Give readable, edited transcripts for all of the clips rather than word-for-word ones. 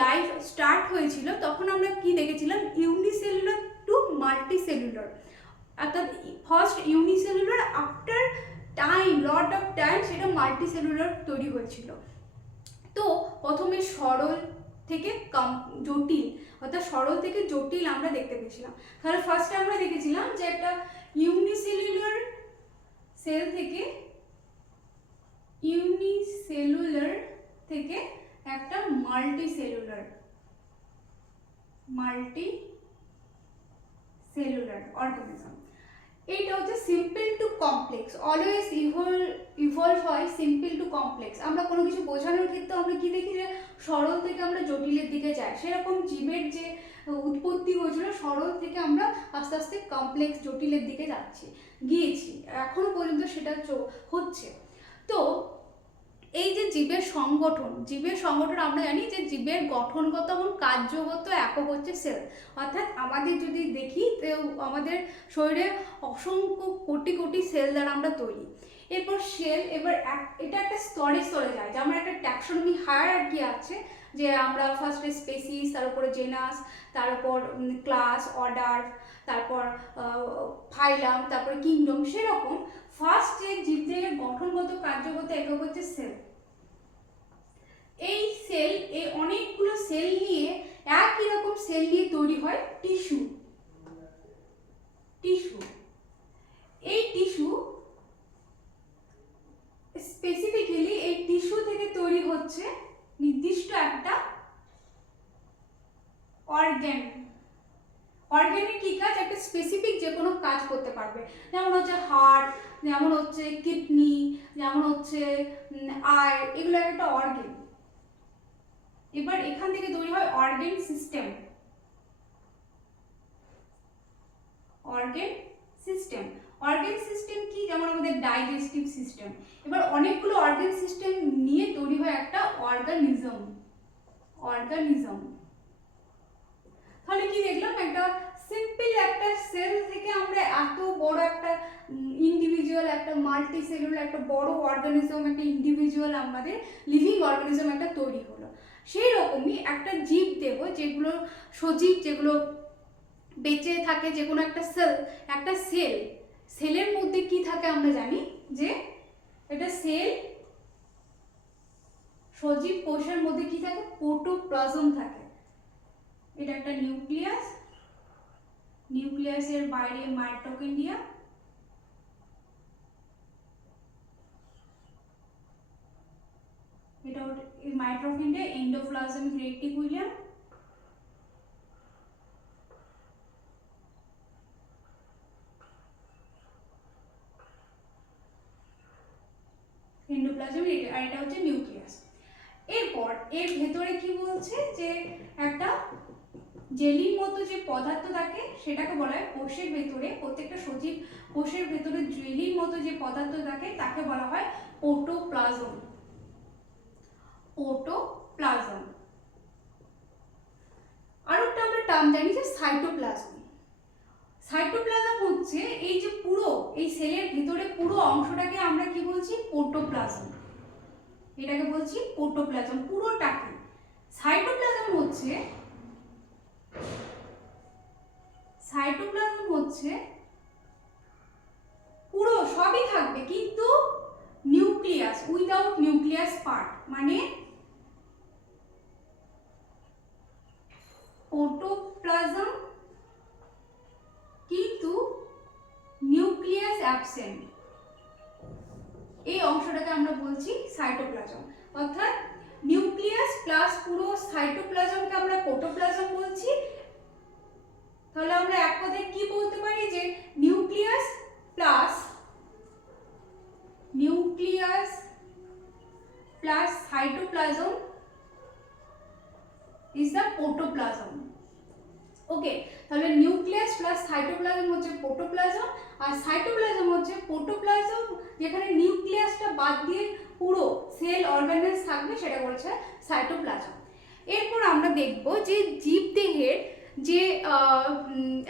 Life start হয়েছিল তখন আমরা কি দেখেছিলাম, ইউনিসেলুলার টু মাল্টিসেলুলার, অর্থাৎ first unicellular, after time, lot of time সেটা মাল্টিসেলুলার তৈরি হয়েছিল। তো প্রথমে সরল থেকে জটিল, অর্থাৎ সরল থেকে জটিল আমরা দেখতে পেয়েছিলাম। তাহলে ফার্স্টে আমরা দেখেছিলাম যে একটা ইউনিসেলুলার সেল থেকে একটা মাল্টিসেলুলার অর্গানিজম। এইটা হচ্ছে simple to complex, always evolve হয় সিম্পল টু কমপ্লেক্স। আমরা কোনো কিছু বোঝানোর ক্ষেত্রে আমরা কি দেখি যে সরল থেকে আমরা জটিলের দিকে যাই, সেরকম জীবের যে উৎপত্তি হয়েছিল সরল থেকে আমরা আস্তে আস্তে কমপ্লেক্স জটিলের দিকে গিয়েছি, এখনো পর্যন্ত সেটা হচ্ছে। তো এই যে জীবের সংগঠন আমরা জানি যে জীবের গঠনগত এবং কার্যগত একক হচ্ছে সেল। অর্থাৎ আমাদের যদি দেখি আমাদের শরীরে অসংখ্য কোটি কোটি সেল দ্বারা আমরা তৈরি। এরপর সেল এটা একটা স্তরে স্তরে যায়, যেমন একটা ট্যাক্সোনমি হায়ারার্কি আছে, যে আমরা ফার্স্টে স্পেসিস, তার উপরে জেনাস, তার উপর ক্লাস, অর্ডার, তারপর ফাইলাম, তারপর কিংডম। সেরকম ফার্স্ট যে জীবদের গঠনগত কার্যগত একক হচ্ছে সেল। এই সেল, এই অনেকগুলো সেল নিয়ে, একই রকম সেল নিয়ে তৈরি হয় টিস্যু। এই টিস্যু স্পেসিফিক্যালি এই টিস্যু থেকে তৈরি হচ্ছে নির্দিষ্ট একটা অর্গানের কি কাজ, একটা স্পেসিফিক যে কোনো কাজ করতে পারবে, যেমন হচ্ছে হার্ট, যেমন হচ্ছে কিডনি, যেমন হচ্ছে আই, এগুলো একটা অর্গান। এবার এখান থেকে তৈরি হয় অর্গান সিস্টেম। অর্গান সিস্টেম কি, যেমন আমাদের ডাইজেস্টিভ সিস্টেম। এবার অনেকগুলো অর্গান সিস্টেম নিয়ে তৈরি হয় একটা অর্গানিজম। তাহলে কি দেখলাম, একটা সিম্পল একটা সেল থেকে আমরা এত বড় একটা ইন্ডিভিজুয়াল, একটা মাল্টি সেলুলার, একটা বড় অর্গানিজম, একটা ইন্ডিভিজুয়াল আমাদের লিভিং অর্গানিজম একটা তৈরি হলো। সেই রকমই একটা জীব দেহ, যেগুলো সজীব, যেগুলো বেঁচে থাকে, যে কোনো একটা সেলের মধ্যে কি থাকে আমরা জানি যে এটা সজীব কোষের মধ্যে কি থাকে, প্রোটোপ্লাজম থাকে। এটা একটা নিউক্লিয়াসের বাইরে মাইটোকন্ড্রিয়া, এটা মাইটোকন্ড্রিয়া, এন্ডোপ্লাজমিক রেটিকুলাম, আর এটা হচ্ছে নিউক্লিয়াস। এরপর এর ভেতরে কি বলছে, যে একটা জেলির মতো যে পদার্থ থাকে সেটাকে বলা হয় কোষের ভেতরে, প্রত্যেকটা সজীব কোষের ভেতরে জেলির মতো যে পদার্থ থাকে তাকে বলা হয় প্রোটোপ্লাজম। আর একটা আমরা টার্ম জানি যে সাইটোপ্লাজম হচ্ছে এই যে পুরো এই সেলের ভিতরে পুরো অংশটাকে আমরা কি বলছি, প্রোটোপ্লাজম। এটাকে বলছি প্রোটোপ্লাজম, পুরোটাকে। সাইটোপ্লাজম হচ্ছে পুরো সবই থাকবে, কিন্তু নিউক্লিয়াস, উইদাউট নিউক্লিয়াস পার্ট, মানে প্রোটোপ্লাজম কিন্তু নিউক্লিয়াস অ্যাবসেন্ট, এই অংশটাকে আমরা বলছি সাইটোপ্লাজম। অর্থাৎ নিউক্লিয়াস প্লাস পুরো সাইটোপ্লাজমকে আমরা প্রোটোপ্লাজম বলছি। তাহলে আমরা এক কথায় কি বলতে পারি, যে nucleus plus cytoplasm is the protoplasm. Okay, তাহলে নিউক্লিয়াস প্লাস সাইটোপ্লাজম হচ্ছে প্রোটোপ্লাজম, আর সাইটোপ্লাজম হচ্ছে প্রোটোপ্লাজম যেখানে নিউক্লিয়াসটা বাদ দিয়ে পুরো সেল অর্গানেল থাকবে, সেটা বলছে সাইটোপ্লাজম। এরপর আমরা দেখব যে জীব দেহের যে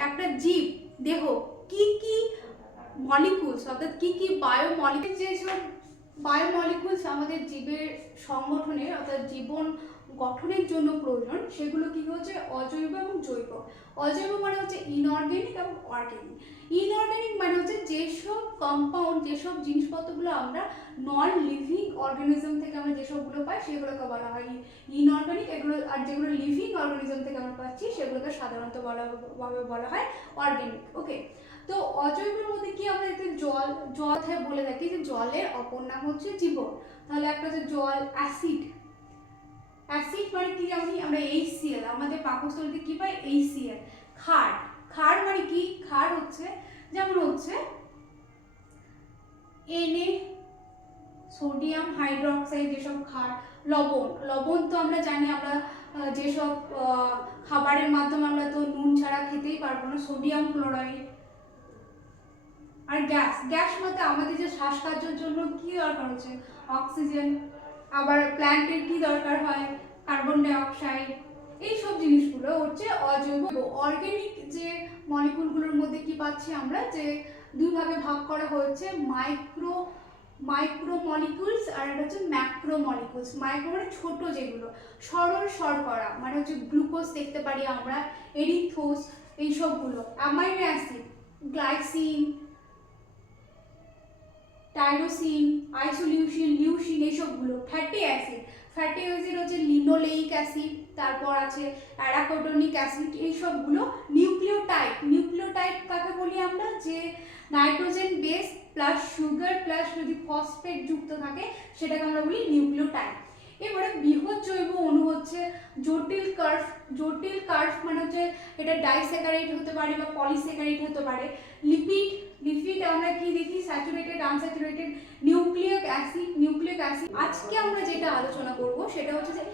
একটা জীব দেহ কি কি মলিকুলস, অর্থাৎ কি কি বায়োমলিকুলস, যেসব বায়োমলিকুলস আমাদের জীবের সংগঠনের, অর্থাৎ জীবন গঠনের জন্য প্রয়োজন সেগুলো কি হচ্ছে অজৈব এবং জৈব। অজৈব মানে হচ্ছে ইনঅর্গ্যানিক এবং অর্গ্যানিক। ইনঅর্গ্যানিক মানে হচ্ছে যেসব কম্পাউন্ড, যেসব জিনিসপত্রগুলো আমরা নন লিভিং অর্গানিজম থেকে আমরা যেসবগুলো পাই সেগুলোকে বলা হয় ইনঅর্গ্যানিক। এগুলো আর যেগুলো লিভিং অর্গানিজম থেকে আমরা পাচ্ছি সেগুলোকে সাধারণত বলা হয় অর্গ্যানিক। ওকে, তো অজৈবের মধ্যে কি আমরা দেখতে জল কথায় বলে থাকি যে জলের অপর নাম হচ্ছে জীবন। তাহলে একটা হচ্ছে জল, অ্যাসিড। অ্যাসিড মানে কি জানি আমরা HCl, আমাদের পাকস্থলীতে কি পাই HCl। ক্ষার, ক্ষার মানে কি, ক্ষার হচ্ছে যেমন হচ্ছে Na, সোডিয়াম হাইড্রোক্সাইড, যেসব ক্ষার। লবণ, লবণ তো আমরা জানি আমরা যেসব খাবারের মাধ্যমে আমরা তো নুন ছাড়া খেতেই পারবো না, সোডিয়াম ক্লোরাইড। আর গ্যাস, গ্যাস মতে আমাদের যে শ্বাসকার্যের জন্য কি দরকার হচ্ছে অক্সিজেন। আবার প্ল্যান্টের কি দরকার হয় কার্বন ডাই অক্সাইড। এইসব জিনিসগুলো হচ্ছে অজৈব। অর্গ্যানিক যে মলিকুলগুলোর মধ্যে কি পাচ্ছি আমরা যে দুই ভাগে ভাগ করা হয়েছে, মাইক্রো মলিকুলস আর একটা হচ্ছে ম্যাক্রো মলিকুলস। মাইক্রো মানে ছোট, যেগুলো সরল শর্করা মানে হচ্ছে গ্লুকোজ দেখতে পারি আমরা, এরিথ্রোজ, এইসবগুলো। Amino acid, glycine, tyrosine, isoleucine, leucine, এইসবগুলো। ফ্যাটি অ্যাসিড, ফ্যাটি অ্যাসিড হচ্ছে লিনোলেইক অ্যাসিড, তারপর আছে অ্যারাকিডোনিক অ্যাসিড, এইসবগুলো। নিউক্লিওটাইড, নিউক্লিওটাইড কাকে বলি আমরা, যে nitrogen base plus sugar plus যদি ফসফেট যুক্ত থাকে সেটাকে আমরা বলি নিউক্লিওটাইড। এবারে বৃহৎ জৈব অণু হচ্ছে জটিল কার্ভ। জটিল কার্ভ মানে হচ্ছে এটা ডাইস্যাকারাইড হতে পারে বা পলিস্যাকারাইড হতে পারে। লিপিড, লিপিড আমরা কি দেখি saturated, unsaturated. Nucleic acid, nucleic acid. আজকে আমরা যেটা আলোচনা করব সেটা হচ্ছে যে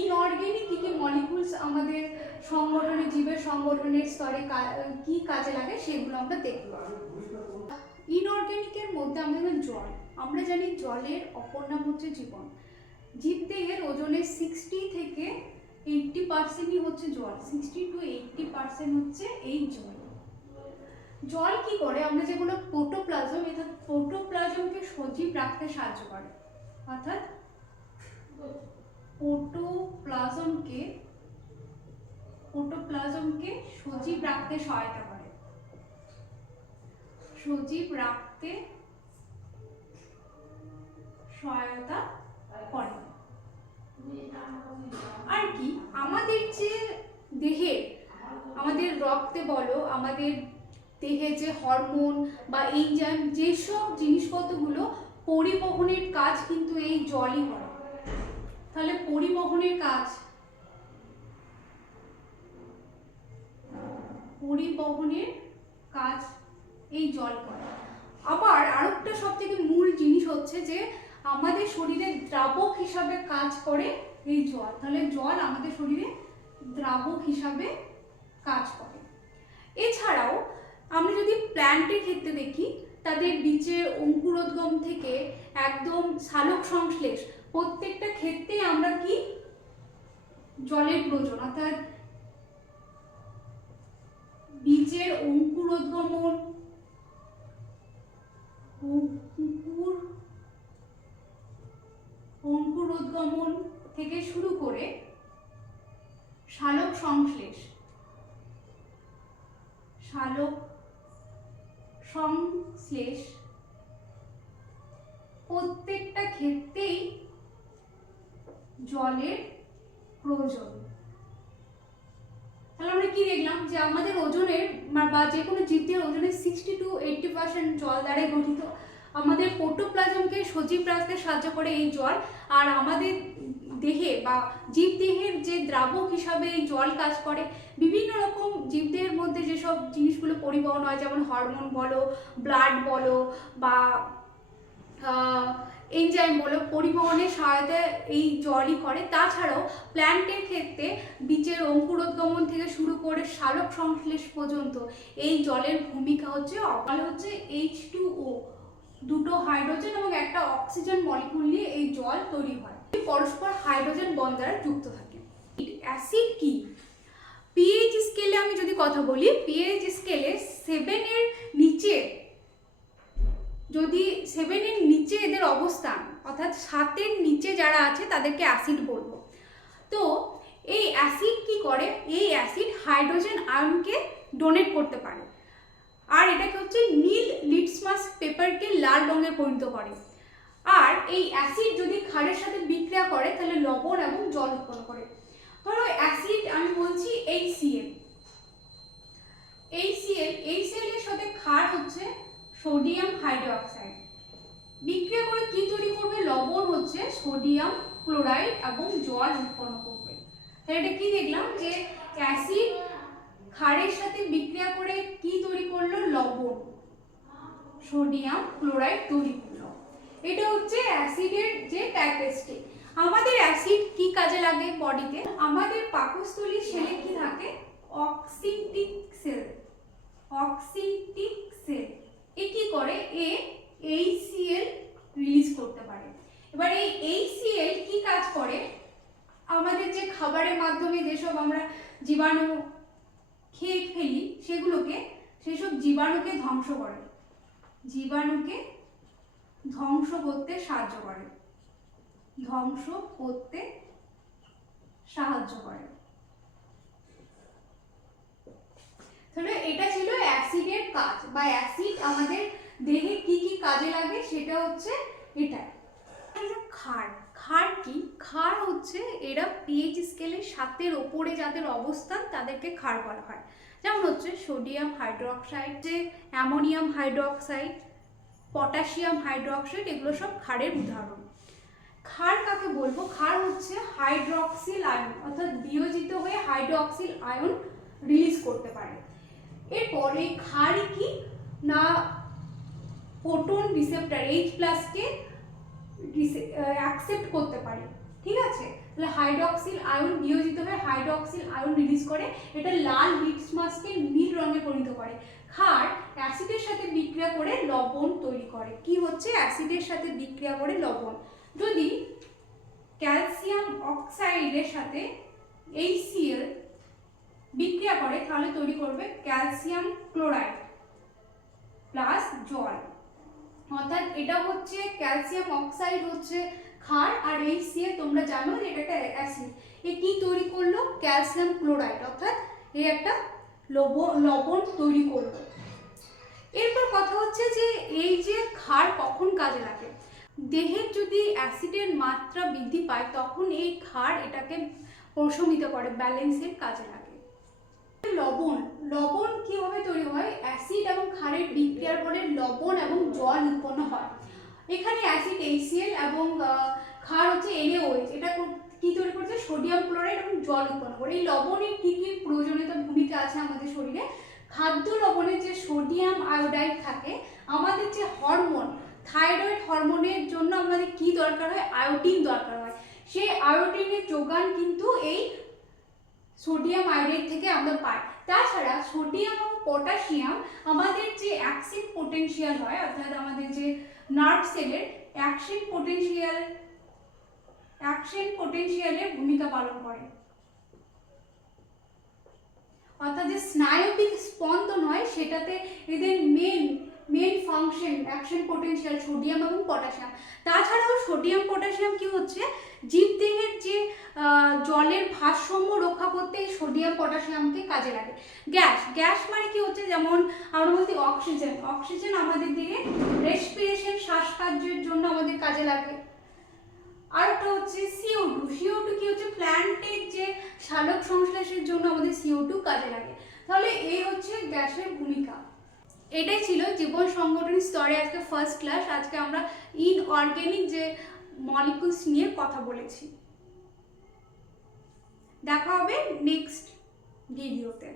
ইনঅর্গ্যানিক কি কি মলিকুলস আমাদের সংগঠনে, জীবের সংগঠনের স্তরে কি কাজে লাগে সেগুলো আমরা দেখব। ইনঅর্গ্যানিকের মধ্যে আমরা জল, আমরা জানি জলের অপর নাম হচ্ছে জীবন। জীবদেহের ওজনের 60 থেকে 80% হচ্ছে জল, 60 to 80% হচ্ছে এই জল। জল কি করে, আমরা যেগুলো প্রোটোপ্লাজম, এটা প্রোটোপ্লাজমকে সজীব রাখতে সাহায্য করে, অর্থাৎ প্রোটোপ্লাজমকে সজীব রাখতে সহায়তা করে, সজীব রাখতে সহায়তা করে। আর কি আমাদের যে দেহে, আমাদের রক্তে বলো, আমাদের দেহে যে হরমোন বা এনজাইম, যেসব জিনিসপত্রগুলো পরিবহনের কাজ কিন্তু এই জলই করে। তাহলে পরিবহনের কাজ এই জল করে। আবার আরেকটা সবথেকে মূল জিনিস হচ্ছে যে আমাদের শরীরে দ্রাবক হিসাবে কাজ করে এই জল। তাহলে জল আমাদের শরীরে দ্রাবক হিসাবে কাজ করে। এছাড়াও আমরা যদি প্ল্যান্টের ক্ষেত্রে দেখি, তাদের বীজের অঙ্কুরোদ্গম থেকে একদম সালোক সংশ্লেষ, প্রত্যেকটা ক্ষেত্রেই আমরা কি জলের প্রয়োজন, অর্থাৎ বীজের অঙ্কুরোদ্গমন থেকে শুরু করে সালোক সংশ্লেষ প্রত্যেকটা ক্ষেত্রেই জলের প্রয়োজন। তাহলে আমরা কি দেখলাম যে আমাদের ওজনের বা যে কোনো জীবদের ওজনের 60 to 80% জল দ্বারা গঠিত। আমাদের প্রোটোপ্লাজমকে সজীব রাখতে সাহায্য করে এই জল। আর আমাদের দেহে বা জীবদেহের যে দ্রাবক হিসাবে এই জল কাজ করে। বিভিন্ন রকম জীবদেহের মধ্যে যেসব জিনিসগুলো পরিবহন হয়, যেমন হরমোন বলো, ব্লাড বলো বা এনজাইম বলো, পরিবহনের সহায়তা এই জলই করে। তাছাড়াও প্ল্যান্টের ক্ষেত্রে বীজের অঙ্কুরোদ্গমন থেকে শুরু করে সালোক সংশ্লেষ পর্যন্ত এই জলের ভূমিকা হচ্ছে H2O, দুটো হাইড্রোজেন এবং একটা অক্সিজেন মলিকুল নিয়ে এই জল তৈরি হয়, পরস্পর হাইড্রোজেন বন্ড দ্বারা যুক্ত থাকে। অ্যাসিড কি? পিএইচ স্কেলে আমি যদি কথা বলি, পিএইচ স্কেলে 7 এর নিচে, যদি 7 এর নিচে এদের অবস্থান, অর্থাৎ 7 এর নিচে যারা আছে তাদেরকে অ্যাসিড বলবো। তো এই অ্যাসিড কি করে, এই অ্যাসিড হাইড্রোজেন আয়নকে ডোনেট করতে পারে, আর এটাকে হচ্ছে নীল লিটমাস পেপারকে লাল রঙের পরিণত করে। আর এই অ্যাসিড যদি ক্ষারের সাথে বিক্রিয়া করে তাহলে লবণ এবং জল উৎপন্ন করে। ধরো অ্যাসিড আমি বলছি HCl, এর সাথে ক্ষার হচ্ছে সোডিয়াম হাইড্রোক্সাইড, বিক্রিয়া করে কি তৈরি করবে, লবণ হচ্ছে সোডিয়াম ক্লোরাইড এবং জল উৎপন্ন করবে। তাহলে এটা কি দেখলাম যে অ্যাসিড ক্ষারের সাথে বিক্রিয়া করে কি তৈরি করলো, লবণ সোডিয়াম ক্লোরাইড তৈরি করলো। এটা হচ্ছে অ্যাসিডের যে ক্যারেক্টারিস্টিক। আমাদের অ্যাসিড কি কাজে লাগে বডিতে, আমাদের পাকস্থলী সেলে কি থাকে, অক্সিটিক সেল, এ কি করে, এ HCl রিলিজ করতে পারে। এবার এই HCl কি কাজ করে, আমাদের যে খাবারের মাধ্যমে যেসব আমরা জীবাণু খেয়ে ফেলি সেগুলোকে, সেসব জীবাণুকে ধ্বংস করে, জীবাণুকে ধ্বংস করতে সাহায্য করে, তাহলে এটা ছিল অ্যাসিডের কাজ, বা অ্যাসিড আমাদের দেহে কি কি কাজে লাগে সেটা হচ্ছে এটা। ক্ষার কি, ক্ষার হচ্ছে এরা pH স্কেলের 7-এর ওপরে যাদের অবস্থান তাদেরকে ক্ষার বলা হয়। যেমন হচ্ছে সোডিয়াম হাইড্রোক্সাইড, যে অ্যামোনিয়াম হাইড্রোক্সাইড, পটাশিয়াম হাইড্রোক্সাইড, এগুলো সব ক্ষারের উদাহরণ। ক্ষার কাকে বলবো, ক্ষার হচ্ছে হাইড্রক্সিল আয়ন, অর্থাৎ বিয়োজিত হয়ে হাইড্রক্সিল আয়ন রিলিজ করতে পারে। এরপর এই ক্ষারই কি না, প্রোটন রিসেপ্টর H+ কে অ্যাকসেপ্ট করতে পারে, ঠিক আছে। তাহলে হাইড্রক্সিল আয়ন বিয়োজিত হয়ে হাইড্রক্সিল আয়ন রিলিজ করে, এটা লাল লিটমাসকে নীল রঙে পরিণত করে। ক্ষার অ্যাসিডের সাথে বিক্রিয়া করে লবণ তৈরি করে, কি হচ্ছে, অ্যাসিডের সাথে বিক্রিয়া করে লবণ। যদি ক্যালসিয়াম অক্সাইডের সাথে HCl বিক্রিয়া করে তাহলে তৈরি করবে ক্যালসিয়াম ক্লোরাইড প্লাস জল, অর্থাৎ এটা হচ্ছে ক্যালসিয়াম অক্সাইড হচ্ছে ক্ষার, আর HCl তোমরা জানো যে এটা একটা অ্যাসিড। এ কি তৈরি করলো, ক্যালসিয়াম ক্লোরাইড, অর্থাৎ এই একটা লবণ তৈরি করলো। এরপর কথা হচ্ছে যে এই যে ক্ষার কখন কাজে লাগে, দেহের যদি অ্যাসিডের মাত্রা বৃদ্ধি পায় তখন এই ক্ষার এটাকে প্রশমিত করে, ব্যালেন্সের কাজে লাগে। লবণ কিভাবে তৈরি হয়, অ্যাসিড এবং ক্ষারের বিক্রিয়ার ফলে লবণ এবং জল উৎপন্ন হয়। এখানে অ্যাসিড HCl এবং ক্ষার হচ্ছে NaOH, এটা কি তৈরি করছে, সোডিয়াম ক্লোরাইড এবং জল উৎপন্ন করে। এই লবণের কি কি প্রয়োজনীয়তা ভূমিকা আছে আমাদের শরীরে, খাদ্য লবণে যে সোডিয়াম আয়োডাইড থাকে, আমাদের যে হরমোন থাইরয়েড হরমোনের জন্য আমাদের কি দরকার হয়, আয়োডিন দরকার হয়। সেই আয়োডিনের যোগান কিন্তু এই সোডিয়াম আয়োডাইড থেকে আমরা পাই। তাছাড়া সোডিয়াম এবং পটাশিয়াম আমাদের যে অ্যাকশন পোটেনশিয়াল হয়, অর্থাৎ আমাদের যে নার্ভ সেলের অ্যাকশন পোটেনশিয়ালের ভূমিকা পালন করে, অর্থাৎ যে স্নায়বিক স্পন্দন হয় সেটাতে এদের main function action potential sodium এবং পটাশিয়াম। তাছাড়াও সোডিয়াম পটাশিয়াম কি হচ্ছে, জীবদেহের যে জলের ভারসাম্য রক্ষা করতে এই সোডিয়াম পটাশিয়ামকে কাজে লাগে। গ্যাস মানে কি হচ্ছে, যেমন আমরা বলছি অক্সিজেন আমাদের দেহে রেসপিরেশন শ্বাসকার্যের জন্য আমাদের কাজে লাগে। আর একটা হচ্ছে CO2 কি হচ্ছে, প্ল্যান্টের যে সালোক সংশ্লেষের জন্য আমাদের CO2 কাজে লাগে। তাহলে এই হচ্ছে গ্যাসের ভূমিকা। এটাই ছিল জীবন সংগঠনের স্তরে আজকে ফার্স্ট ক্লাস। আজকে আমরা ইনঅর্গানিক যে মলিকুলস নিয়ে কথা বলেছি। দেখা হবে নেক্সট ভিডিওতে।